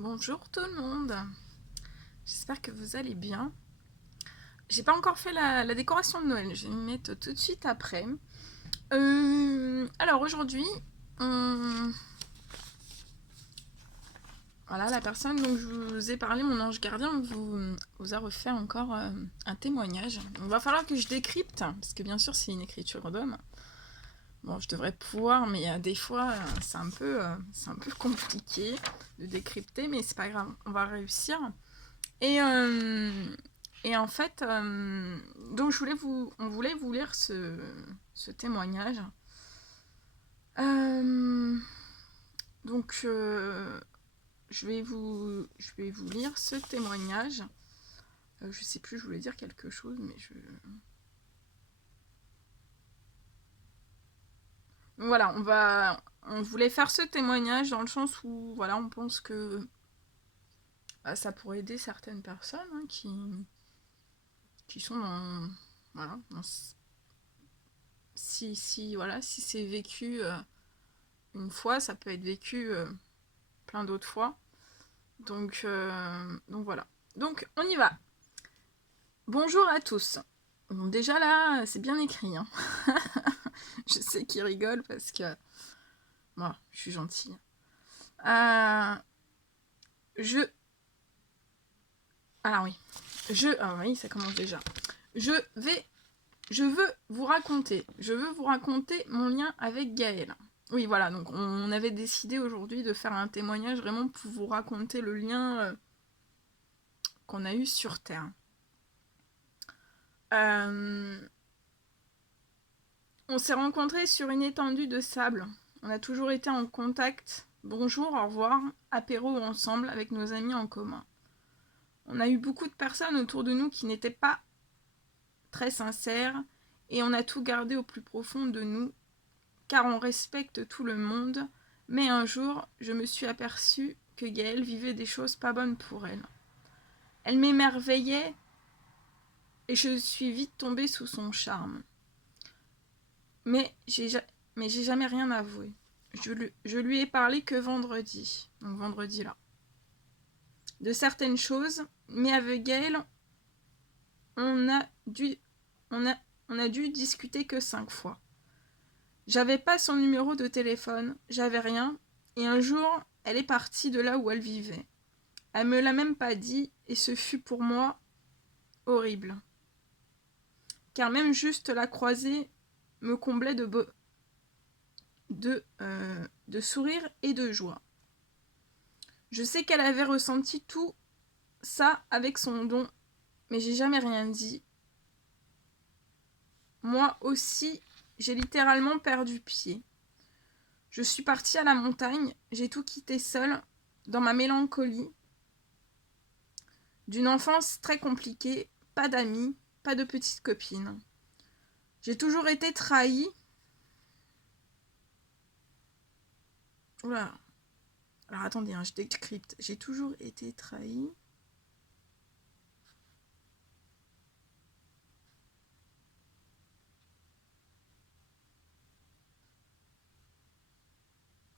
Bonjour tout le monde, j'espère que vous allez bien. J'ai pas encore fait la décoration de Noël, je vais m'y mettre tout de suite après. Alors aujourd'hui, voilà, la personne dont je vous ai parlé, mon ange gardien, vous a refait encore un témoignage. Il va falloir que je décrypte, parce que bien sûr c'est une écriture d'homme. Bon, je devrais pouvoir, mais des fois c'est un peu compliqué de décrypter, mais c'est pas grave, on va réussir. Et en fait, donc on voulait vous lire ce témoignage. Donc je vais vous lire ce témoignage. Je sais plus, je voulais dire quelque chose, mais donc voilà, on voulait faire ce témoignage dans le sens où voilà, on pense que ça pourrait aider certaines personnes hein, qui sont dans voilà, si voilà, si c'est vécu une fois, ça peut être vécu plein d'autres fois. Donc voilà. Donc on y va. Bonjour à tous. Bon, déjà là, c'est bien écrit. Hein. Je sais qu'ils rigolent parce que moi, je suis gentille. Je. Ah oui. Ah oui, ça commence déjà. Je veux vous raconter. Je veux vous raconter mon lien avec Gaël. Oui, voilà, donc on avait décidé aujourd'hui de faire un témoignage vraiment pour vous raconter le lien qu'on a eu sur Terre. On s'est rencontrés sur une étendue de sable. On a toujours été en contact. Bonjour, au revoir, apéro ensemble avec nos amis en commun. On a eu beaucoup de personnes autour de nous qui n'étaient pas très sincères et on a tout gardé au plus profond de nous car on respecte tout le monde. Mais un jour, je me suis aperçue que Gaëlle vivait des choses pas bonnes pour elle. Elle m'émerveillait et je suis vite tombée sous son charme. Mais j'ai jamais rien avoué. Je lui ai parlé que vendredi, donc vendredi là, de certaines choses, mais avec Gaël, on a dû discuter que 5 fois. J'avais pas son numéro de téléphone, j'avais rien, et un jour, elle est partie de là où elle vivait. Elle me l'a même pas dit, et ce fut pour moi horrible. Car même juste la croiser me comblait de sourire et de joie. Je sais qu'elle avait ressenti tout ça avec son don, mais j'ai jamais rien dit. Moi aussi, j'ai littéralement perdu pied. Je suis partie à la montagne, j'ai tout quitté seule, dans ma mélancolie. D'une enfance très compliquée, pas d'amis, pas de petites copines. J'ai toujours été trahie. Oula. Alors attendez, je décrypte. J'ai toujours été trahie.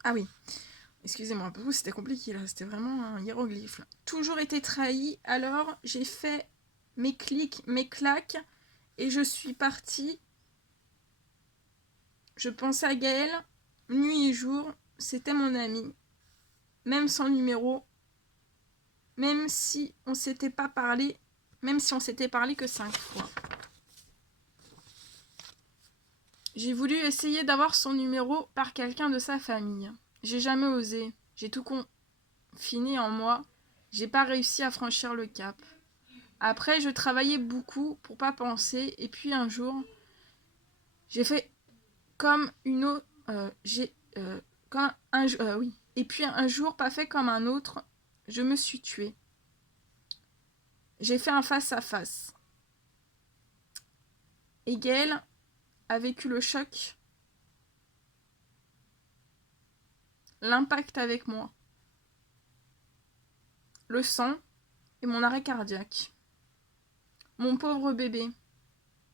Ah oui. Excusez-moi, pour vous c'était compliqué là, c'était vraiment un hiéroglyphe. Là. Toujours été trahi, alors j'ai fait mes clics, mes claques, et je suis partie. Je pensais à Gaël, nuit et jour, c'était mon ami. Même sans numéro, même si on s'était pas parlé, même si on s'était parlé que 5 fois. J'ai voulu essayer d'avoir son numéro par quelqu'un de sa famille. J'ai jamais osé, j'ai tout confiné en moi, j'ai pas réussi à franchir le cap. Après, je travaillais beaucoup pour pas penser, et puis un jour, j'ai fait comme une autre. Comme un oui. Et puis un jour, pas fait comme un autre, je me suis tuée. J'ai fait un face-à-face. Et Gaël a vécu le choc, l'impact avec moi, le sang et mon arrêt cardiaque. Mon pauvre bébé,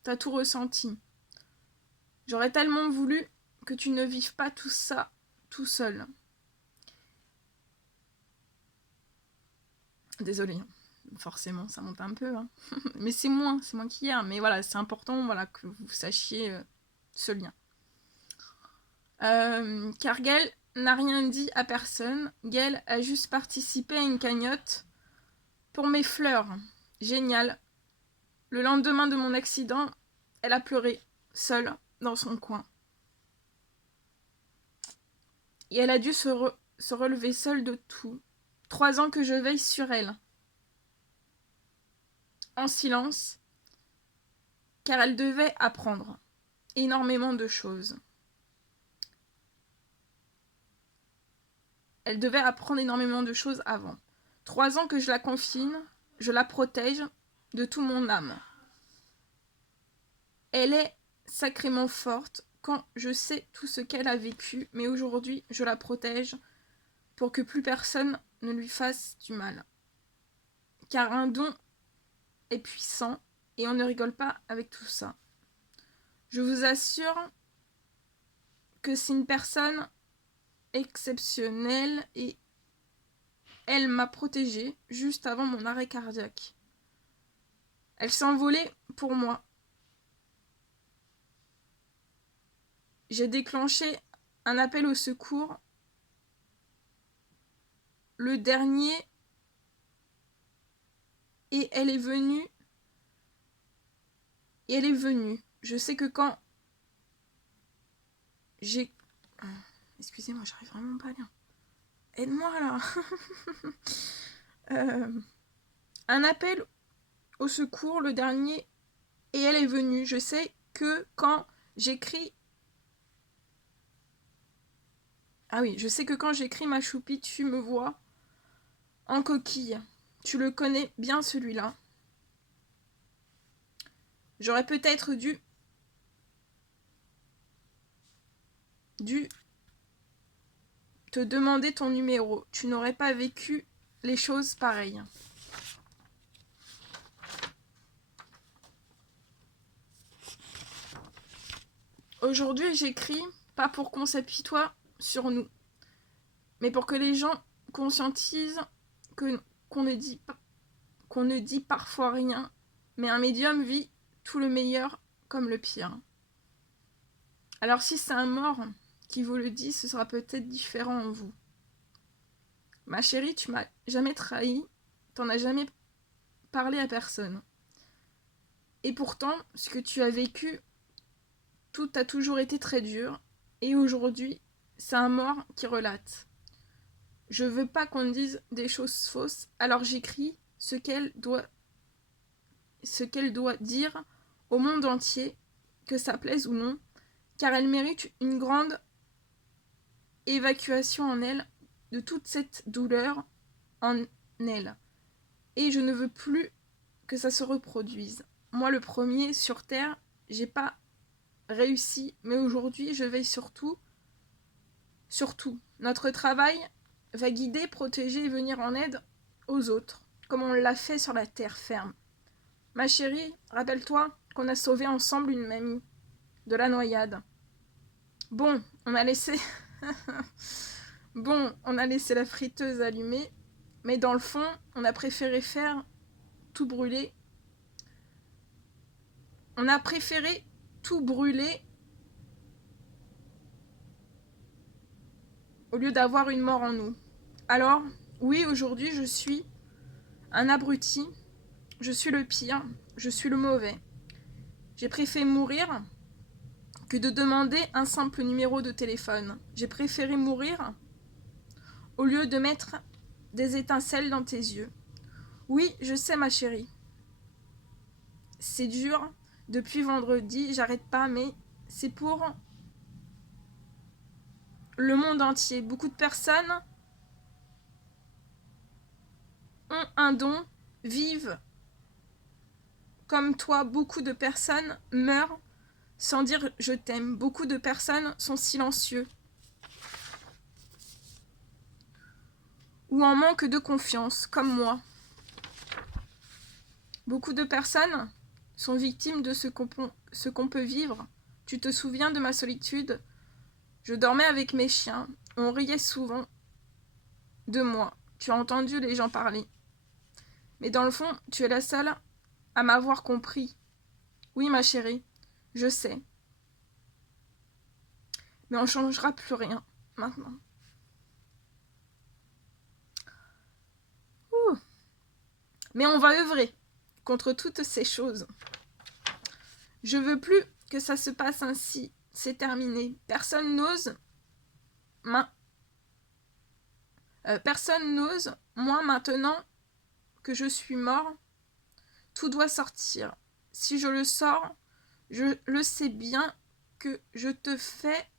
t'as tout ressenti. J'aurais tellement voulu que tu ne vives pas tout ça tout seul. Désolée, forcément, ça monte un peu. Hein. Mais c'est moins qu'hier. Mais voilà, c'est important voilà, que vous sachiez ce lien. Car Gaël n'a rien dit à personne. Gaël a juste participé à une cagnotte pour mes fleurs. Génial. Le lendemain de mon accident, elle a pleuré, seule, dans son coin. Et elle a dû se relever seule de tout. 3 ans que je veille sur elle. En silence, car elle devait apprendre énormément de choses. Elle devait apprendre énormément de choses avant. 3 ans que je la confine, je la protège de tout mon âme. Elle est sacrément forte quand je sais tout ce qu'elle a vécu, mais aujourd'hui, je la protège pour que plus personne ne lui fasse du mal. Car un don est puissant et on ne rigole pas avec tout ça. Je vous assure que c'est une personne exceptionnelle et elle m'a protégée juste avant mon arrêt cardiaque. Elle s'est envolée pour moi. J'ai déclenché un appel au secours, le dernier, et elle est venue. Et elle est venue. Je sais que quand j'ai... Excusez-moi, j'arrive vraiment pas à lire. Aide-moi là. Un appel au secours, le dernier, et elle est venue. Je sais que quand j'écris... Ah oui, je sais que quand j'écris ma choupie, tu me vois en coquille. Tu le connais bien celui-là. J'aurais peut-être dû te demander ton numéro. Tu n'aurais pas vécu les choses pareilles. Aujourd'hui, j'écris pas pour qu'on s'apitoie sur nous, mais pour que les gens conscientisent qu'on ne dit parfois rien, mais un médium vit tout le meilleur comme le pire. Alors si c'est un mort qui vous le dit, ce sera peut-être différent en vous. Ma chérie, tu m'as jamais trahi, t'en as jamais parlé à personne. Et pourtant, ce que tu as vécu, tout a toujours été très dur, et aujourd'hui, c'est un mort qui relate. Je veux pas qu'on dise des choses fausses, alors j'écris ce qu'elle doit dire au monde entier, que ça plaise ou non, car elle mérite une grande évacuation en elle de toute cette douleur en elle. Et je ne veux plus que ça se reproduise. Moi, le premier, sur Terre, j'ai pas réussi, mais aujourd'hui, je veille surtout. Notre travail va guider, protéger et venir en aide aux autres, comme on l'a fait sur la terre ferme. Ma chérie, rappelle-toi qu'on a sauvé ensemble une mamie de la noyade. Bon, on a laissé la friteuse allumée, mais dans le fond, on a préféré faire tout brûler. On a préféré tout brûler au lieu d'avoir une mort en nous. Alors, oui, aujourd'hui, je suis un abruti, je suis le pire, je suis le mauvais. J'ai préféré mourir que de demander un simple numéro de téléphone. J'ai préféré mourir au lieu de mettre des étincelles dans tes yeux. Oui, je sais ma chérie. C'est dur. Depuis vendredi, j'arrête pas, mais c'est pour le monde entier. Beaucoup de personnes ont un don, vivent comme toi. Beaucoup de personnes meurent sans dire je t'aime. Beaucoup de personnes sont silencieux ou en manque de confiance, comme moi. Beaucoup de personnes sont victimes de ce qu'on peut vivre. Tu te souviens de ma solitude? Je dormais avec mes chiens. On riait souvent de moi. Tu as entendu les gens parler. Mais dans le fond, tu es la seule à m'avoir compris. Oui, ma chérie, je sais. Mais on ne changera plus rien maintenant. Ouh. Mais on va œuvrer contre toutes ces choses. Je veux plus que ça se passe ainsi. C'est terminé. Personne n'ose. Personne n'ose. Moi, maintenant que je suis mort, tout doit sortir. Si je le sors, je le sais bien que je te fais.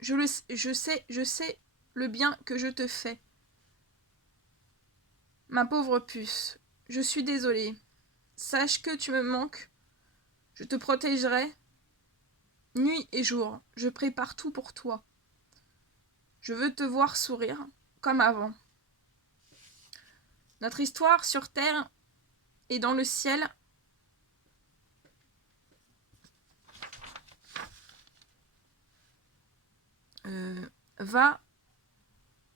Je sais le bien que je te fais. Ma pauvre puce, je suis désolée. Sache que tu me manques. Je te protégerai. Nuit et jour, je prépare tout pour toi. Je veux te voir sourire, comme avant. Notre histoire sur Terre et dans le ciel va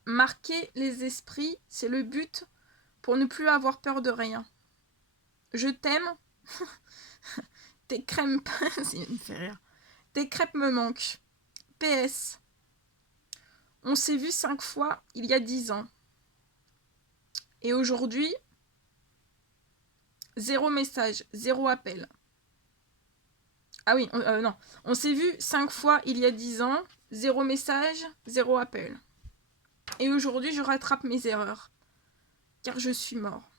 marquer les esprits. C'est le but pour ne plus avoir peur de rien. Je t'aime. Tes crêpes... Ça me fait rire. Tes crêpes me manquent. PS. On s'est vu 5 fois il y a 10 ans. Et aujourd'hui, 0 message, 0 appel. Ah oui, non. On s'est vu 5 fois il y a 10 ans, 0 message, 0 appel. Et aujourd'hui, je rattrape mes erreurs. Car je suis mort.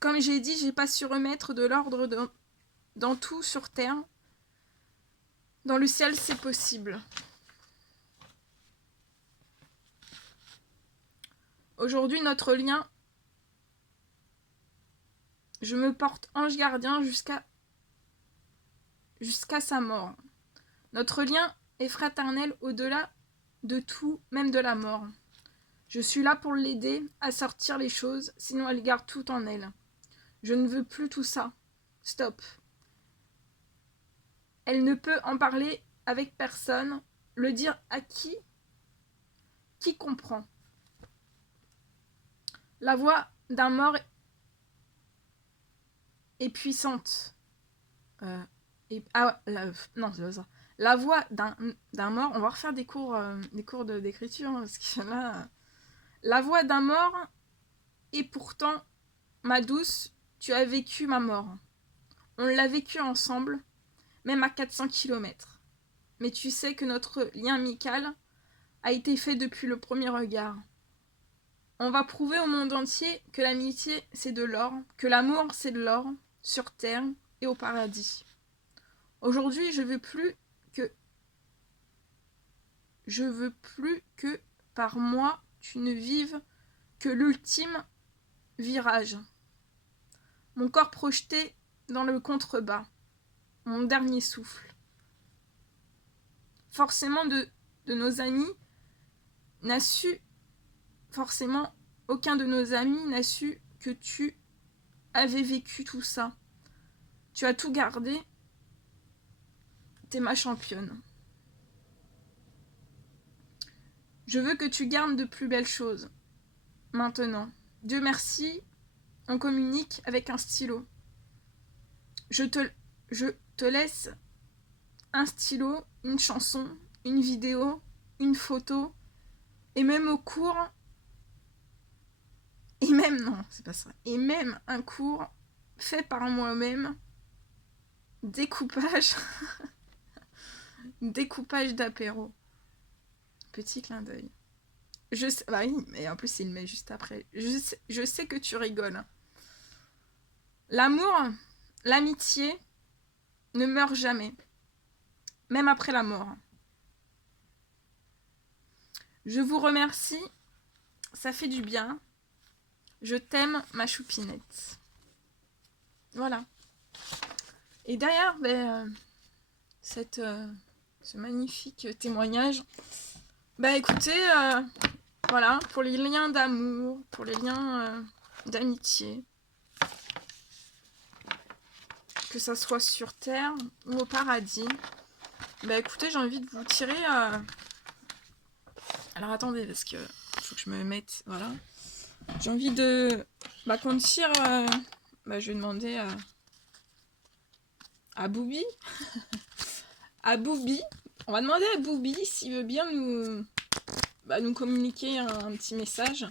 Comme j'ai dit, j'ai pas su remettre de l'ordre dans tout sur Terre. Dans le ciel, c'est possible. Aujourd'hui, notre lien, je me porte ange gardien jusqu'à sa mort. Notre lien est fraternel au-delà de tout, même de la mort. Je suis là pour l'aider à sortir les choses, sinon elle garde tout en elle. Je ne veux plus tout ça. Stop. Elle ne peut en parler avec personne, le dire à qui comprend. La voix d'un mort est puissante. Non, c'est pas ça. La voix d'un mort, on va refaire des cours d'écriture, parce que là, la voix d'un mort, et pourtant, ma douce, tu as vécu ma mort. On l'a vécu ensemble, même à 400 km. Mais tu sais que notre lien amical a été fait depuis le premier regard. On va prouver au monde entier que l'amitié, c'est de l'or, que l'amour, c'est de l'or, sur terre et au paradis. Aujourd'hui, je veux plus que par moi, tu ne vives que l'ultime virage. Mon corps projeté dans le contrebas, mon dernier souffle. Forcément, aucun de nos amis n'a su que tu avais vécu tout ça. Tu as tout gardé. T'es ma championne. Je veux que tu gardes de plus belles choses. Maintenant, Dieu merci, on communique avec un stylo. Je te laisse un stylo, une chanson, une vidéo, une photo, et même au cours, et même un cours fait par moi-même, découpage d'apéro. Petit clin d'œil. Bah oui, mais en plus il met juste après. Je sais que tu rigoles. L'amour, l'amitié ne meurt jamais, même après la mort. Je vous remercie, ça fait du bien. Je t'aime, ma choupinette. Voilà. Et derrière ce magnifique témoignage, écoutez, voilà, pour les liens d'amour, pour les liens d'amitié, que ça soit sur terre ou au paradis, Bah écoutez, j'ai envie de vous tirer... Alors attendez, parce que faut que je me mette... Voilà. J'ai envie de... Bah qu'on tire... Bah je vais demander à Boubi. À Boubi. On va demander à Boubi s'il veut bien nous communiquer un petit message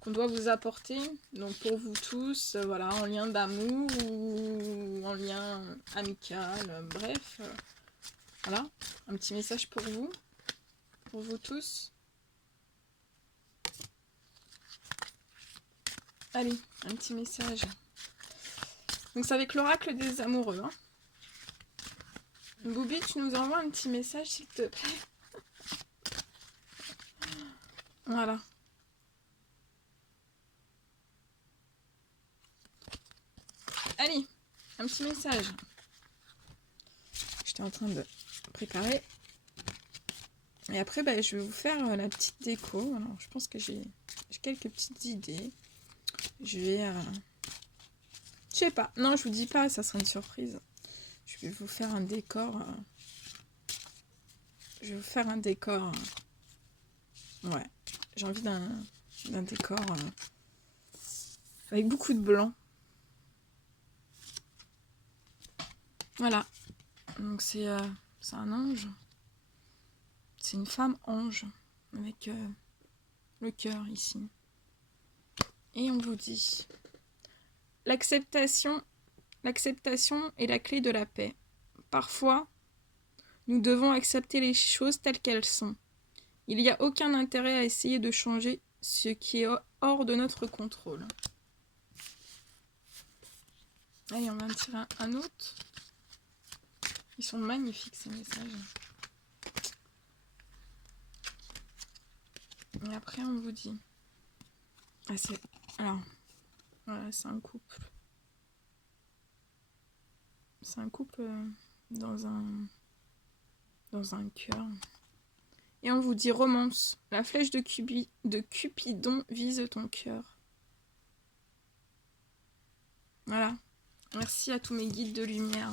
qu'on doit vous apporter. Donc pour vous tous, voilà, en lien d'amour ou en lien amical, bref. Voilà, un petit message pour vous tous. Allez, un petit message. Donc c'est avec l'oracle des amoureux. Hein. Boubi, tu nous envoies un petit message s'il te plaît. Voilà. Allez, un petit message. J'étais en train de préparer. Et après, bah, je vais vous faire la petite déco. Alors, je pense que j'ai quelques petites idées. Je vais... Je sais pas. Non, je vous dis pas, ça sera une surprise. Je vais vous faire un décor. Je vais vous faire un décor. Ouais. J'ai envie d'un décor avec beaucoup de blanc. Voilà. Donc c'est un ange. C'est une femme ange avec le cœur ici. Et on vous dit l'acceptation est la clé de la paix. Parfois, nous devons accepter les choses telles qu'elles sont. Il n'y a aucun intérêt à essayer de changer ce qui est hors de notre contrôle. Allez, on va en tirer un autre. Ils sont magnifiques ces messages. Et après, on vous dit. Alors, voilà, c'est un couple. C'est un couple dans un cœur. Et on vous dit romance. La flèche de Cupidon vise ton cœur. Voilà. Merci à tous mes guides de lumière.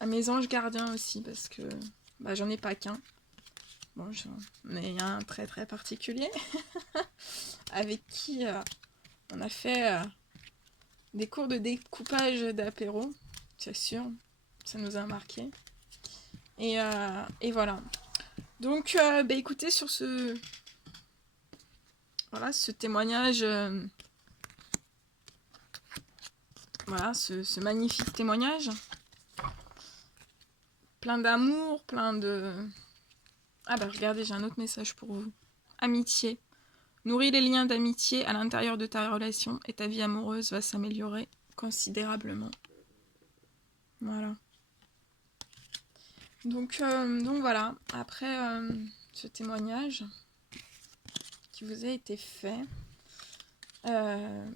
À mes anges gardiens aussi, parce que bah, j'en ai pas qu'un. Bon, mais il y a un très très particulier avec qui on a fait des cours de découpage d'apéro, c'est sûr, ça nous a marqué. Et voilà. Donc, bah, écoutez, sur ce témoignage, voilà, ce magnifique témoignage, plein d'amour, plein de... Ah bah regardez, j'ai un autre message pour vous. Amitié. Nourris les liens d'amitié à l'intérieur de ta relation et ta vie amoureuse va s'améliorer considérablement. Voilà. Donc voilà, après ce témoignage qui vous a été fait,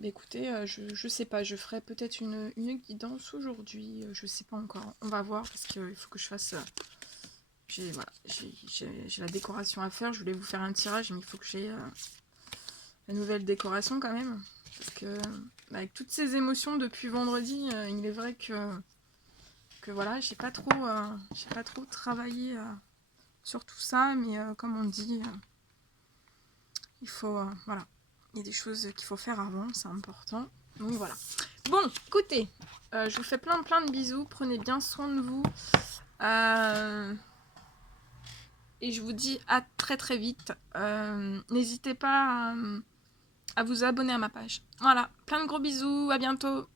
écoutez, je sais pas, je ferai peut-être une guidance aujourd'hui, je sais pas encore, on va voir parce qu'il faut que je fasse... J'ai la décoration à faire, je voulais vous faire un tirage, mais il faut que j'ai la nouvelle décoration quand même. Parce que avec toutes ces émotions depuis vendredi, il est vrai que voilà, j'ai pas trop travaillé sur tout ça, mais comme on dit, il faut voilà, il y a des choses qu'il faut faire avant, c'est important. Donc voilà. Bon, écoutez, je vous fais plein de bisous, prenez bien soin de vous. Et je vous dis à très très vite. N'hésitez pas à vous abonner à ma page. Voilà, plein de gros bisous, à bientôt.